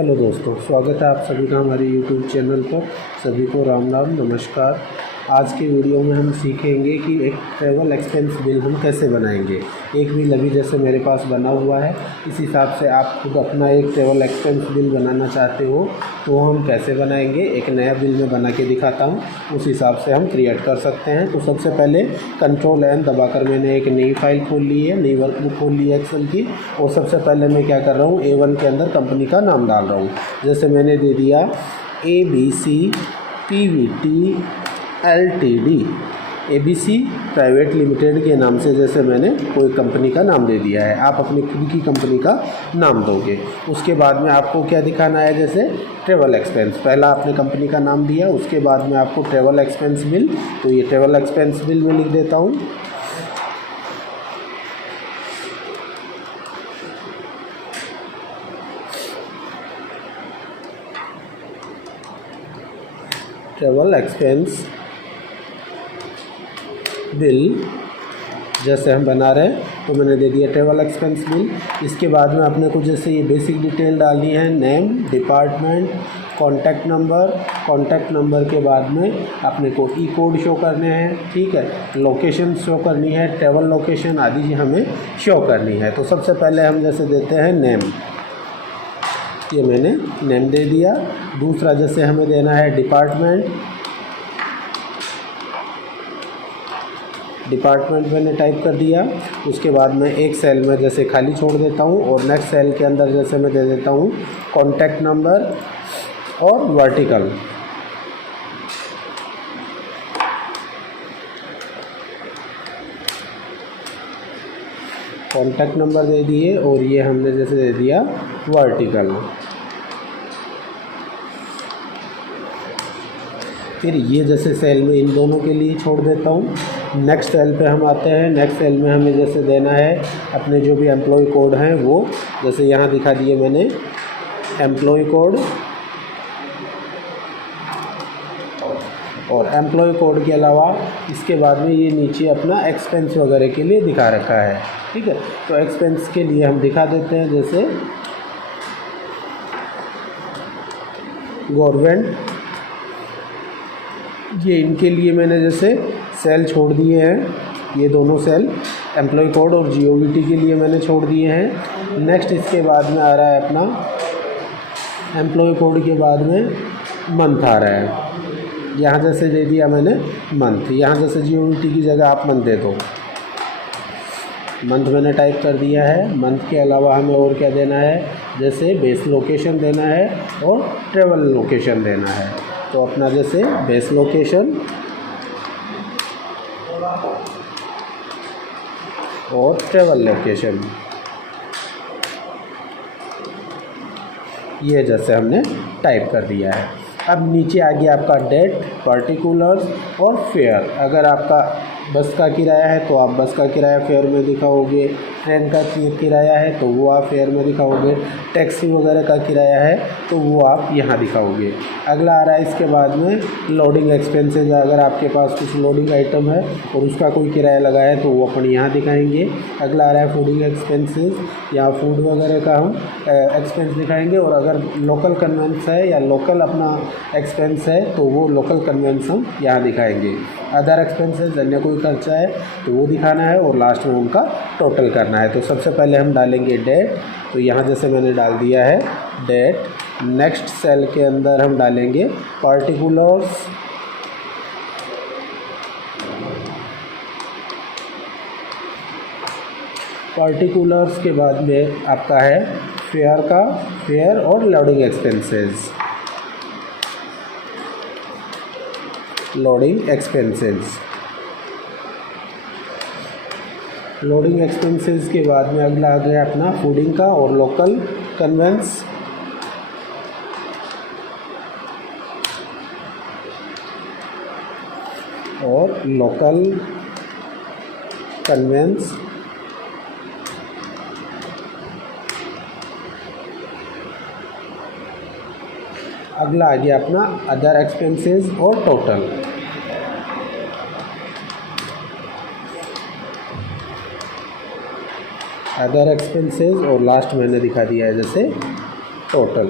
Hello दोस्तों, स्वागत है आप सभी का हमारे यूट्यूब चैनल पर। सभी को राम राम नमस्कार। आज के वीडियो में हम सीखेंगे कि एक ट्रैवल एक्सपेंस बिल हम कैसे बनाएंगे। एक बिल अभी जैसे मेरे पास बना हुआ है, इस हिसाब से आप खुद अपना एक ट्रैवल एक्सपेंस बिल बनाना चाहते हो तो हम कैसे बनाएंगे, एक नया बिल में बना के दिखाता हूँ, उस हिसाब से हम क्रिएट कर सकते हैं। तो सबसे पहले Ctrl+N दबाकर मैंने एक नई फाइल खोल ली है, नई वर्कबुक खोल ली है एक्सेल की। और सबसे पहले मैं क्या कर रहा हूँ, A1 के अंदर कंपनी का नाम डाल रहा हूँ। जैसे मैंने दे दिया ABC PVT LTD, ABC private limited के नाम से जैसे मैंने कोई कंपनी का नाम दे दिया है। आप अपनी खुद की कंपनी का नाम दोगे। उसके बाद में आपको क्या दिखाना है, जैसे ट्रैवल एक्सपेंस। पहला आपने कंपनी का नाम दिया, उसके बाद में आपको ट्रैवल एक्सपेंस बिल। तो ये ट्रैवल एक्सपेंस बिल में लिख देता हूँ। ट्रैवल एक्सपेंस बिल जैसे हम बना रहे हैं तो मैंने दे दिया ट्रैवल एक्सपेंस बिल। इसके बाद में अपने को जैसे ये बेसिक डिटेल डालनी है, name, department, contact number. Contact number के बाद में अपने को ई कोड शो करने हैं, ठीक है। लोकेशन शो करनी है, ट्रैवल लोकेशन आदि हमें शो करनी है। तो सबसे पहले हम जैसे देते हैं नेम, ये मैंने नेम दे दिया। दूसरा जैसे हमें देना है डिपार्टमेंट, डिपार्टमेंट मैंने टाइप कर दिया। उसके बाद मैं एक सेल में जैसे खाली छोड़ देता हूँ और नेक्स्ट सेल के अंदर जैसे मैं दे देता हूँ कॉन्टैक्ट नंबर और वर्टिकल। कॉन्टैक्ट नंबर दे दिए और ये हमने जैसे दे दिया वर्टिकल। फिर ये जैसे सेल में इन दोनों के लिए छोड़ देता हूँ। नेक्स्ट सेल पे हम आते हैं। नेक्स्ट सेल में हमें जैसे देना है अपने जो भी एम्प्लॉय कोड हैं वो, जैसे यहाँ दिखा दिए मैंने एम्प्लॉय कोड। और एम्प्लॉय कोड के अलावा इसके बाद में ये नीचे अपना एक्सपेंस वगैरह के लिए दिखा रखा है, ठीक है। तो एक्सपेंस के लिए हम दिखा देते हैं जैसे गवर्नमेंट, ये इनके लिए मैंने जैसे सेल छोड़ दिए हैं। ये दोनों सेल एम्प्लॉय कोड और GOVT के लिए मैंने छोड़ दिए हैं। नेक्स्ट इसके बाद में आ रहा है अपना एम्प्लॉय कोड के बाद में मंथ आ रहा है। यहाँ जैसे दे दिया मैंने मंथ, यहाँ जैसे GOVT की जगह आप मंथ दे दो। मंथ मैंने टाइप कर दिया है। मंथ के अलावा हमें और क्या देना है, जैसे बेस लोकेशन देना है और ट्रैवल लोकेशन देना है। तो अपना जैसे बेस लोकेशन और ट्रैवल लोकेशन, ये जैसे हमने टाइप कर दिया है। अब नीचे आ गया आपका डेट, पार्टिकुलर्स और फेयर। अगर आपका बस का किराया है तो आप बस का किराया फेयर में दिखाओगे, ट्रेन का किराया है तो वो आप फेयर में दिखाओगे, टैक्सी वगैरह का किराया है तो वो आप यहाँ दिखाओगे। अगला आ रहा है इसके बाद में लोडिंग एक्सपेंसेस। अगर आपके पास कुछ लोडिंग आइटम है और उसका कोई किराया लगा है तो वो अपन यहाँ दिखाएंगे। अगला आ रहा है फूडिंग एक्सपेंसेस, यहाँ फूड वगैरह का हम एक्सपेंस दिखाएंगे। और अगर लोकल कन्वेंस है या लोकल अपना एक्सपेंस है तो वो लोकल कन्वेंस हम यहाँ दिखाएंगे। अदर एक्सपेंसेस, अन्य कोई खर्चा है तो वो दिखाना है और लास्ट में उनका टोटल करना है। तो सबसे पहले हम डालेंगे डेट, तो यहाँ जैसे मैंने डाल दिया है डेट। नेक्स्ट सेल के अंदर हम डालेंगे पार्टिकुलर्स, पार्टिकुलर्स के बाद में आपका है फेयर का, फेयर और loading expenses, loading expenses. Loading expenses के बाद में अगला आ गया अपना फूडिंग का और लोकल कन्वेंस। और लोकल कन्वेंस। अगला आ गया अपना अदर एक्सपेंसेस और टोटल। अदर एक्सपेंसेस और लास्ट मैंने दिखा दिया है जैसे टोटल।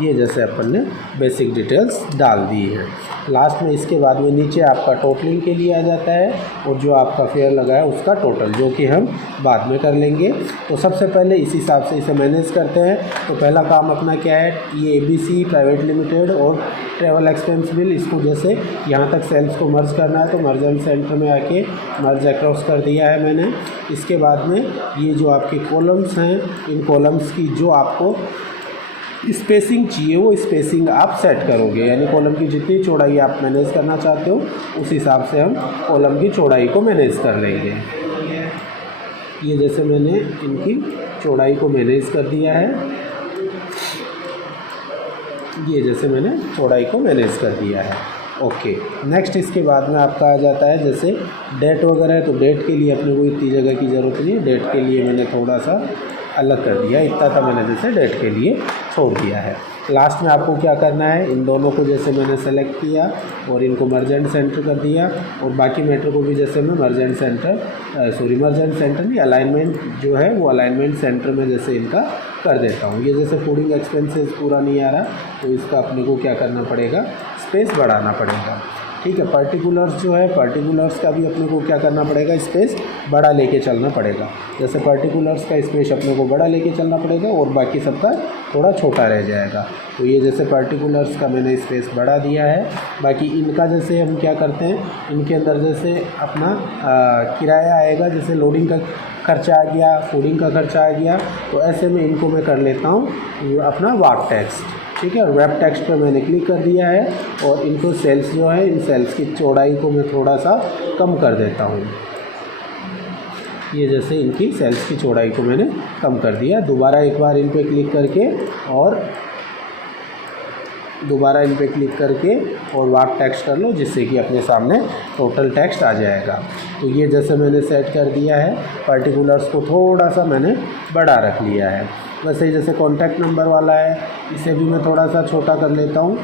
ये जैसे अपन ने बेसिक डिटेल्स डाल दी हैं। लास्ट में इसके बाद में नीचे आपका टोटलिंग के लिए आ जाता है और जो आपका फेयर लगा है उसका टोटल, जो कि हम बाद में कर लेंगे। तो सबसे पहले इस हिसाब से इसे मैनेज करते हैं। तो पहला काम अपना क्या है, ये ABC प्राइवेट लिमिटेड और ट्रैवल एक्सपेंस बिल, इसको जैसे यहाँ तक सेल्स को मर्ज करना है तो मर्ज एंड सेंटर में आके मर्ज अक्रॉस कर दिया है मैंने। इसके बाद में ये जो आपके कॉलम्स हैं, इन कॉलम्स की जो आपको स्पेसिंग चाहिए वो स्पेसिंग आप सेट करोगे, यानी कॉलम की जितनी चौड़ाई आप मैनेज करना चाहते हो उस हिसाब से हम कॉलम की चौड़ाई को मैनेज कर लेंगे। ये जैसे मैंने इनकी चौड़ाई को मैनेज कर दिया है, ये जैसे मैंने चौड़ाई को मैनेज कर दिया है। ओके, नेक्स्ट इसके बाद में आपका आ जाता है जैसे डेट वगैरह है, तो डेट के लिए अपने को इतनी जगह की ज़रूरत नहीं है, डेट के लिए मैंने थोड़ा सा अलग कर दिया, इतना था मैंने जैसे डेट के लिए छोड़ दिया है। लास्ट में आपको क्या करना है, इन दोनों को जैसे मैंने सेलेक्ट किया और इनको मर्ज एंड सेंटर कर दिया और बाकी मैटर को भी जैसे मैं मर्ज एंड सेंटर नहीं, अलाइनमेंट जो है वो अलाइनमेंट सेंटर में जैसे इनका कर देता हूँ। ये जैसे फूडिंग एक्सपेंसेस पूरा नहीं आ रहा तो इसका अपने को क्या करना पड़ेगा, स्पेस बढ़ाना पड़ेगा। ठीक है, पर्टिकुलर्स जो है, पर्टिकुलर्स का भी अपने को क्या करना पड़ेगा, स्पेस बड़ा लेके चलना पड़ेगा। जैसे पर्टिकुलर्स का स्पेस अपने को बड़ा लेके चलना पड़ेगा और बाकी सबका थोड़ा छोटा रह जाएगा। तो ये जैसे पर्टिकुलर्स का मैंने स्पेस बढ़ा दिया है। बाकी इनका जैसे हम क्या करते हैं, इनके अंदर जैसे अपना किराया आएगा, जैसे लोडिंग का खर्चा आ गया, फूडिंग का खर्चा आ गया, तो ऐसे में इनको मैं कर लेता हूँ अपना वाक टैक्स। ठीक है, वेब टेक्स्ट पर मैंने क्लिक कर दिया है और इनको सेल्स जो है, इन सेल्स की चौड़ाई को मैं थोड़ा सा कम कर देता हूँ। ये जैसे इनकी सेल्स की चौड़ाई को मैंने कम कर दिया। दोबारा एक बार इन पे क्लिक करके और दोबारा इन पे क्लिक करके और वाक टेक्स्ट कर लो, जिससे कि अपने सामने टोटल टेक्स्ट आ जाएगा। तो ये जैसे मैंने सेट कर दिया है, पर्टिकुलर्स को थोड़ा सा मैंने बड़ा रख लिया है। वैसे ही जैसे कॉन्टैक्ट नंबर वाला है, इसे भी मैं थोड़ा सा छोटा कर लेता हूँ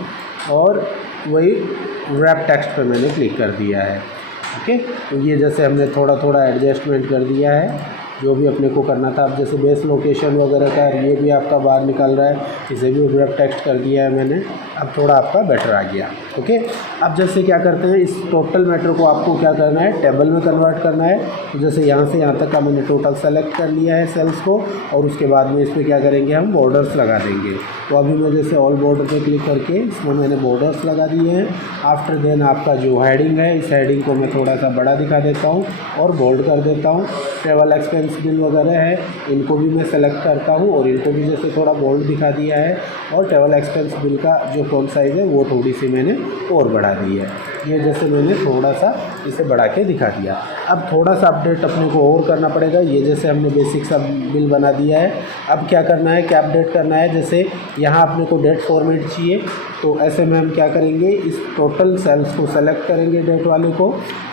और वही रैप टेक्स्ट पे मैंने क्लिक कर दिया है। ओके, तो ये जैसे हमने थोड़ा थोड़ा एडजस्टमेंट कर दिया है जो भी अपने को करना था। अब जैसे बेस लोकेशन वगैरह का ये भी आपका बाहर निकल रहा है, इसे भी रैप टेक्स्ट कर दिया है मैंने। अब थोड़ा आपका बेटर आ गया। ओके, अब जैसे क्या करते हैं, इस टोटल मैटर को आपको क्या करना है, टेबल में कन्वर्ट करना है। तो जैसे यहाँ से यहाँ तक का मैंने टोटल सेलेक्ट कर लिया है सेल्स को और उसके बाद में इस पर क्या करेंगे, हम बॉर्डर्स लगा देंगे। तो अभी मैं जैसे ऑल बॉर्डर पे क्लिक करके इसमें मैंने बॉर्डर्स लगा दिए हैं। आफ्टर देन आपका जो हेडिंग है, इस हेडिंग को मैं थोड़ा सा बड़ा दिखा देता हूँ और बोल्ड कर देता हूँ। ट्रैवल एक्सपेंस बिल वगैरह है, इनको भी मैं सेलेक्ट करता हूँ और इनको भी जैसे थोड़ा बोल्ड दिखा दिया है। और ट्रैवल एक्सपेंस बिल का जो फॉन्ट साइज़ है वो थोड़ी सी मैंने और बढ़ा दी है। ये जैसे मैंने थोड़ा सा इसे बढ़ा के दिखा दिया। अब थोड़ा सा अपडेट अपने को और करना पड़ेगा। ये जैसे हमने बेसिक सा बिल बना दिया है। अब क्या करना है, क्या अपडेट करना है, जैसे यहाँ अपने को डेट फॉर्मेट चाहिए, तो ऐसे में हम क्या करेंगे, इस टोटल सेल्स को सेलेक्ट करेंगे, डेट वाले को,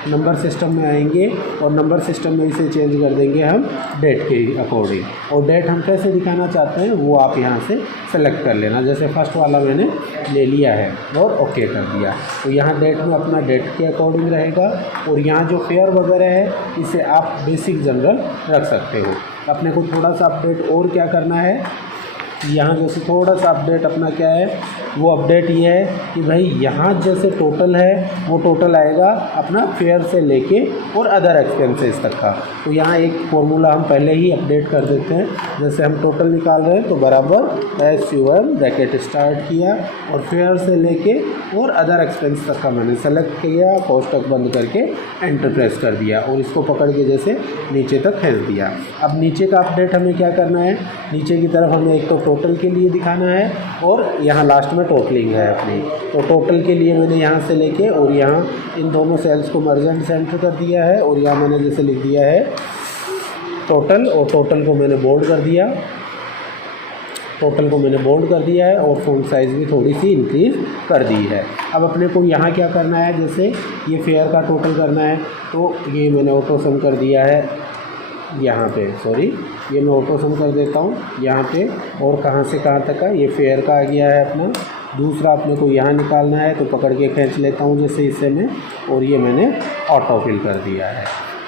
नंबर सिस्टम में आएंगे और नंबर सिस्टम में इसे चेंज कर देंगे हम डेट के अकॉर्डिंग। और डेट हम कैसे दिखाना चाहते हैं वो आप यहाँ से सेलेक्ट कर लेना। जैसे फर्स्ट वाला मैंने ले लिया है और ओके कर दिया, तो यहाँ डेट में अपना डेट के अकॉर्डिंग रहेगा। और यहाँ जो फेयर वगैरह है इसे आप बेसिक जनरल रख सकते हो। अपने को थोड़ा सा अपडेट और क्या करना है, यहाँ जैसे थोड़ा सा अपडेट अपना क्या है, वो अपडेट ये है कि भाई यहाँ जैसे टोटल है वो टोटल आएगा अपना फेयर से लेके और अदर एक्सपेंसेस तक का। तो यहाँ एक फॉर्मूला हम पहले ही अपडेट कर देते हैं। जैसे हम टोटल निकाल रहे हैं तो बराबर SUM ब्रैकेट स्टार्ट किया और फेयर से लेके और अदर एक्सपेंस तक का मैंने सेलेक्ट किया, कोष्टक बंद करके एंटर प्रेस कर दिया और इसको पकड़ के जैसे नीचे तक खींच दिया। अब नीचे का अपडेट हमें क्या करना है, नीचे की तरफ हमें एक तो टोटल के लिए दिखाना है और यहाँ लास्ट में टोटलिंग है अपनी। तो टोटल के लिए मैंने यहाँ से लेके और यहाँ इन दोनों सेल्स को मर्ज एंड सेंटर कर दिया है और यहाँ मैंने जैसे लिख दिया है टोटल, और टोटल को मैंने बोल्ड कर दिया, टोटल को मैंने बोल्ड कर दिया है और फॉन्ट साइज़ भी थोड़ी सी इंक्रीज़ कर दी है। अब अपने को यहाँ क्या करना है, जैसे ये फेयर का टोटल करना है तो ये मैंने ऑटो सम कर दिया है यहाँ पे, सॉरी ये मैं ऑटो सम कर देता हूँ यहाँ पे। और कहाँ से कहाँ तक का, ये फेयर का आ गया है अपना। दूसरा अपने को यहाँ निकालना है तो पकड़ के खींच लेता हूँ जैसे इससे में, और ये मैंने ऑटो फिल कर दिया है।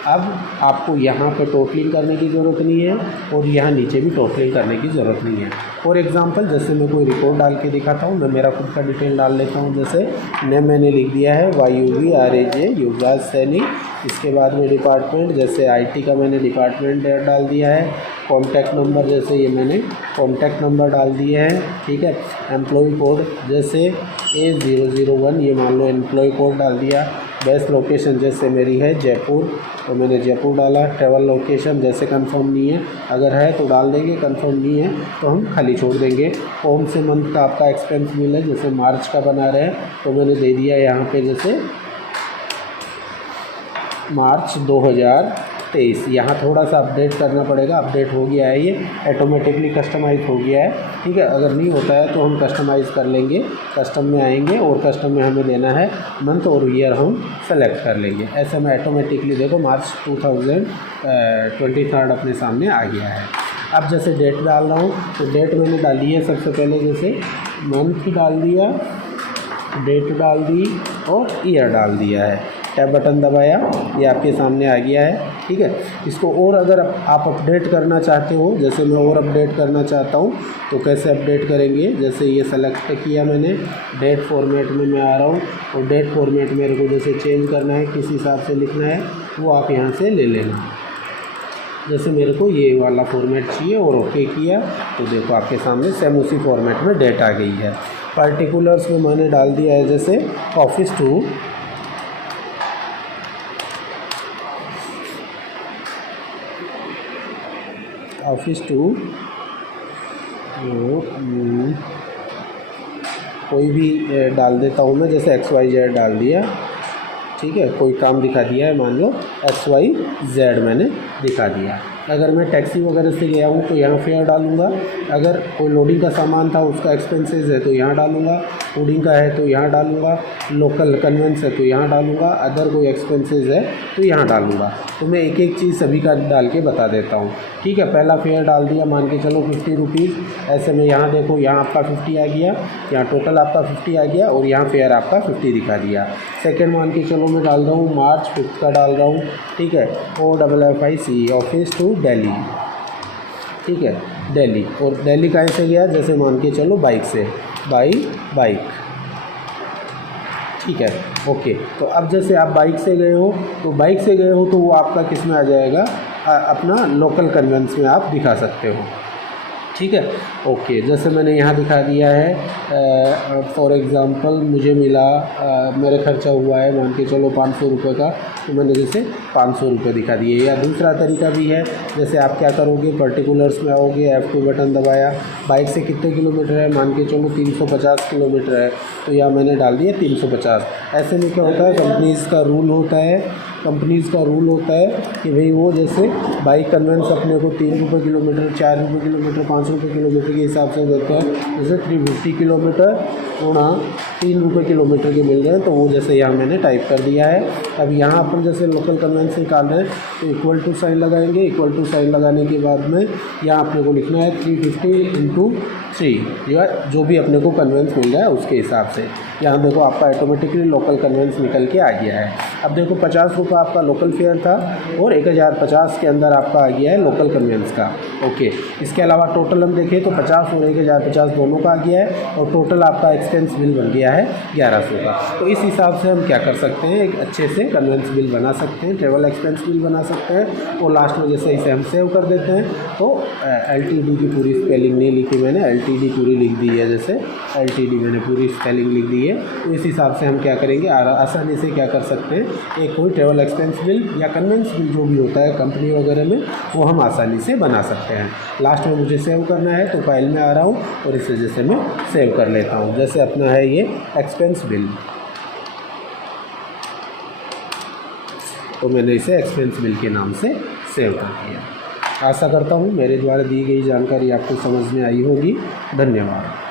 अब आपको यहाँ पे टोटलिंग करने की ज़रूरत नहीं है और यहाँ नीचे भी टोटलिंग करने की ज़रूरत नहीं है। फॉर एग्जांपल जैसे मैं कोई रिपोर्ट डाल के दिखाता हूँ, मैं मेरा खुद का डिटेल डाल लेता हूँ। जैसे नेम मैंने लिख दिया है YUVRAJ युवराज सैनी। इसके बाद में डिपार्टमेंट जैसे IT का मैंने डिपार्टमेंट डाल दिया है। कॉन्टैक्ट नंबर जैसे ये मैंने कॉन्टैक्ट नंबर डाल दिए हैं, ठीक है। एम्प्लॉय कोड जैसे A001 ये मान लो एम्प्लॉय कोड डाल दिया। बेस्ट लोकेशन जैसे मेरी है जयपुर, तो मैंने जयपुर डाला। ट्रैवल लोकेशन जैसे कंफर्म नहीं है, अगर है तो डाल देंगे, कंफर्म नहीं है तो हम खाली छोड़ देंगे। कौन से मंथ का आपका एक्सपेंस बिल है, जैसे मार्च का बना रहे तो मैंने दे दिया यहाँ पे जैसे मार्च 2023। यहाँ थोड़ा सा अपडेट करना पड़ेगा, अपडेट हो गया है, ये ऑटोमेटिकली कस्टमाइज हो गया है, ठीक है। अगर नहीं होता है तो हम कस्टमाइज़ कर लेंगे, कस्टम में आएंगे और कस्टम में हमें देना है मंथ और ईयर हम सेलेक्ट कर लेंगे। ऐसे में ऑटोमेटिकली देखो मार्च 2023 अपने सामने आ गया है। अब जैसे डेट डाल रहा हूँ तो डेट मैंने डाली है सबसे पहले, जैसे मंथ डाल दिया, डेट डाल दी और ईयर डाल दिया है। टैब बटन दबाया, ये आपके सामने आ गया है, ठीक है। इसको और अगर आप अपडेट करना चाहते हो, जैसे मैं और अपडेट करना चाहता हूँ तो कैसे अपडेट करेंगे। जैसे ये सेलेक्ट किया मैंने, डेट फॉर्मेट में मैं आ रहा हूँ और डेट फॉर्मेट मेरे को जैसे चेंज करना है, किस हिसाब से लिखना है वो आप यहाँ से ले लेना। जैसे मेरे को ये वाला फॉर्मेट चाहिए और ओके किया तो देखो आपके सामने सेम उसी फॉर्मेट में डेट आ गई है। पर्टिकुलर्स में मैंने डाल दिया है जैसे ऑफिस टू कोई भी डाल देता हूँ मैं, जैसे XYZ डाल दिया, ठीक है। कोई काम दिखा दिया है, मान लो XYZ मैंने दिखा दिया। अगर मैं टैक्सी वगैरह से गया हूँ तो यहाँ फेयर डालूँगा। अगर कोई लोडिंग का सामान था उसका एक्सपेंसेस है तो यहाँ डालूँगा, फूडिंग का है तो यहाँ डालूँगा, लोकल कन्वेंस है तो यहाँ डालूँगा, अदर कोई एक्सपेंसेस है तो यहाँ डालूँगा। तो मैं एक एक चीज़ सभी का डाल के बता देता हूँ, ठीक है। पहला फेयर डाल दिया, मान के चलो 50 रुपीज़। ऐसे में यहाँ देखो, यहाँ आपका 50 आ गया, यहाँ टोटल आपका 50 आ गया और यहाँ फेयर आपका 50 दिखा दिया। सेकेंड मान के चलो मैं डाल रहा हूँ मार्च 5 का डाल रहा हूँ, ठीक है। OFFIC ऑफिस टू दिल्ली, ठीक है, दिल्ली। और दिल्ली कहाँ से गया, जैसे मान के चलो बाइक से, बाइक, ठीक है, ओके। तो अब जैसे आप बाइक से गए हो तो बाइक से गए हो तो वो आपका किस में आ जाएगा, अपना लोकल कन्वेंस में आप दिखा सकते हो, ठीक है, ओके। जैसे मैंने यहाँ दिखा दिया है, फॉर एग्ज़ाम्पल मुझे मिला, मेरे खर्चा हुआ है मान के चलो 500 रुपये का, तो मैंने जैसे 500 रुपये दिखा दिए। या दूसरा तरीका भी है, जैसे आप क्या करोगे, पर्टिकुलर्स में आओगे, F2 बटन दबाया, बाइक से कितने किलोमीटर है, मान के चलो 350 किलोमीटर है, तो यहाँ मैंने डाल दिया 350। ऐसे में क्या होता है, कंपनीज़ का रूल होता है कि भाई वो जैसे बाइक कन्वेंस अपने को 3 रुपये किलोमीटर, 4 रुपये किलोमीटर, 5 रुपये किलोमीटर के हिसाब से देते हैं। जैसे 350 किलोमीटर गुणा 3 रुपये किलोमीटर के मिल गए, तो वो जैसे यहाँ मैंने टाइप कर दिया है। अब यहाँ अपन जैसे लोकल कन्वेंस निकाल रहे हैं तो इक्वल टू साइन लगाएंगे। इक्वल टू साइन लगाने के बाद में यहाँ अपने को लिखना है 350 इंटू 3, या जो भी अपने को कन्वेंस मिल रहा है उसके हिसाब से। यहाँ देखो आपका ऑटोमेटिकली लोकल कन्वेंस निकल के आ गया है। अब देखो 50 रुपये आपका लोकल फेयर था और 1050 के अंदर आपका आ गया है लोकल कन्वेंस का, ओके। इसके अलावा टोटल हम देखें तो 50 और 1050 दोनों का आ गया है और टोटल आपका एक्सपेंस बिल बन गया है 1100 का। तो इस हिसाब से हम क्या कर सकते हैं, एक अच्छे से कन्वेंस बिल बना सकते हैं, ट्रेवल एक्सपेंस बिल बना सकते हैं। और लास्ट में जैसे इसे हम सेव कर देते हैं तो LTD की पूरी स्पेलिंग नहीं लिखी मैंने, LTD पूरी लिख दी है, जैसे LTD मैंने पूरी स्पेलिंग लिख दी है। तो इस हिसाब से हम क्या करेंगे, आसानी से क्या कर सकते हैं, एक कोई ट्रेवल एक्सपेंस बिल या कन्वेंस बिल जो भी होता है कंपनी वगैरह में, वो हम आसानी से बना सकते हैं। लास्ट में मुझे सेव करना है तो फाइल में आ रहा हूँ और इस वजह से मैं सेव कर लेता हूँ। जैसे अपना है ये एक्सपेंस बिल, तो मैंने इसे एक्सपेंस बिल के नाम से सेव कर दिया। आशा करता हूँ मेरे द्वारा दी गई जानकारी आपको समझ में आई होगी। धन्यवाद।